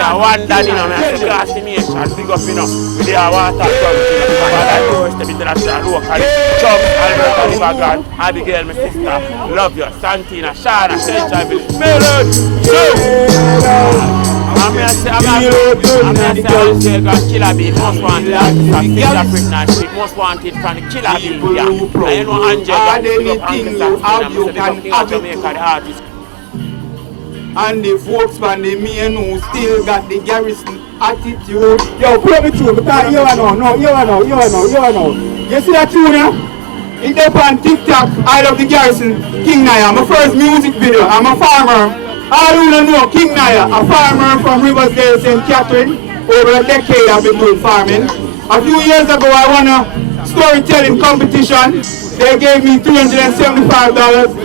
say one dad, you know, I say class nation, big up, you know, with the waterfront, you know, because I first step into that locally. Chubb, Alberta, Livergard, Abigail, my sister, love you, Santina, Shana, Central Village, Melon, I'm going to say, Killer Bee, most wanted, fingerprint, most wanted from the Killer Bee, yeah. And you know, Angela, anything you have, you can have it. And the folks from the men who still got the Garrison attitude. Yo, play me tune, because you know. You see that tune, it's up on TikTok. I love the Garrison, King Nyah. My first music video, I'm a farmer. All who don't know, King Nyah, a farmer from Riversdale, St. Catherine. Over a decade I've been doing farming. A few years ago I won a storytelling competition. They gave me $375.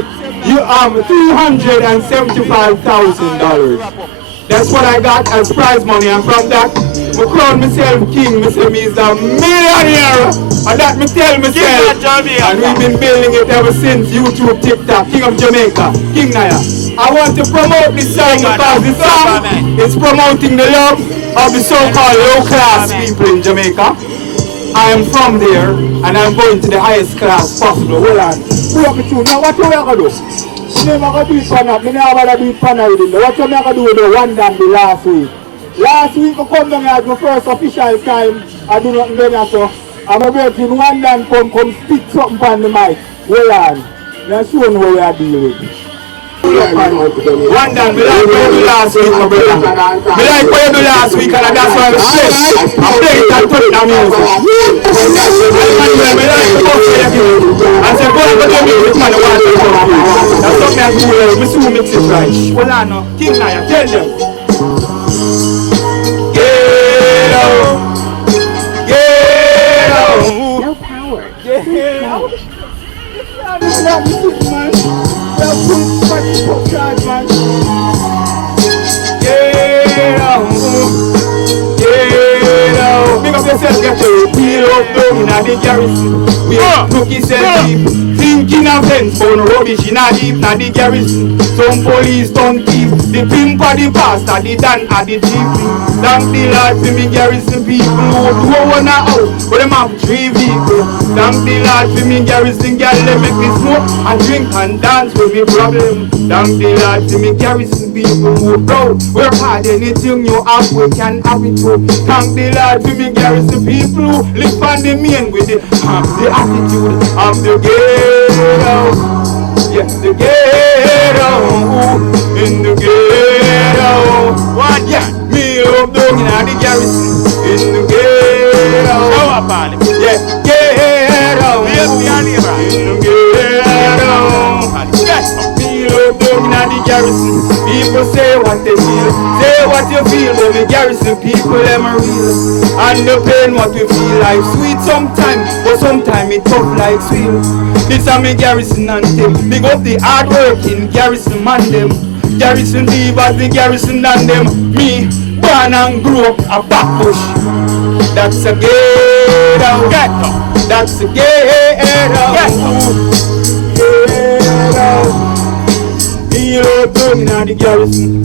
$375,000. That's what I got as prize money, and from that, I crown myself king. I say me is a millionaire, and that me tell myself. And we've been building it ever since YouTube, TikTok, King of Jamaica, King Nyah. I want to promote this song because this song is promoting the love of the so-called low-class people in Jamaica. I am from there, and I'm going to the highest class possible. Hold on. Now what you going to do? I'm going to do it for now. I'm going to do it for now. What you going to do with the one done the last week? Last week I come down here at my first official time. I do nothing there, so I'm going to do one done come spit something on the mic. Hold on. Let's show you what we are dealing with. One done, me like what you do last week, my brother. Me like what you do last week, and that's why I'm stressed. I'm playing that touch down music. Me like the box you give. I said, go and go to music, man, I want to come through. That's something I do, me soon mix it right. Hold on now, King Nyah, tell them. Get out. Get out. No power. Get out. Let me sit, man. Big up yourself, get your peel up down in the Garrison. We have cookies and deep. Thinking of fence, but no rubbish in a deep, na the Garrison. Some police don't thief. The pimp or the pastor, the dan or the chief. Thank the Lord for me Garrison people who do one house, but them have 3 vehicles. Thank the Lord for me Garrison girl, they make me smoke and drink and dance with me problem. Thank the Lord for me Garrison people who proud. Work hard, anything you have, we can have it too. Thank the Lord for me Garrison people who live on the main with the attitude of the ghetto. Yes, the ghetto, in the ghetto. What? Yeah, me up down in the Garrison, in the ghetto. Show up on it. Yeah, ghetto. In the ghetto. Yes, me up down in the Garrison. People say what they feel, say what you feel, but the Garrison people, them are real. And the pain what we feel, life sweet sometimes, but sometimes it tough like sweet. This are me Garrison and them. Big up the hard working Garrison man them. Garrison divas, the Garrison and them. Me, born and grew up a back bush. That's a ghetto. That's a ghetto. Ghetto. Me up down in the Garrison.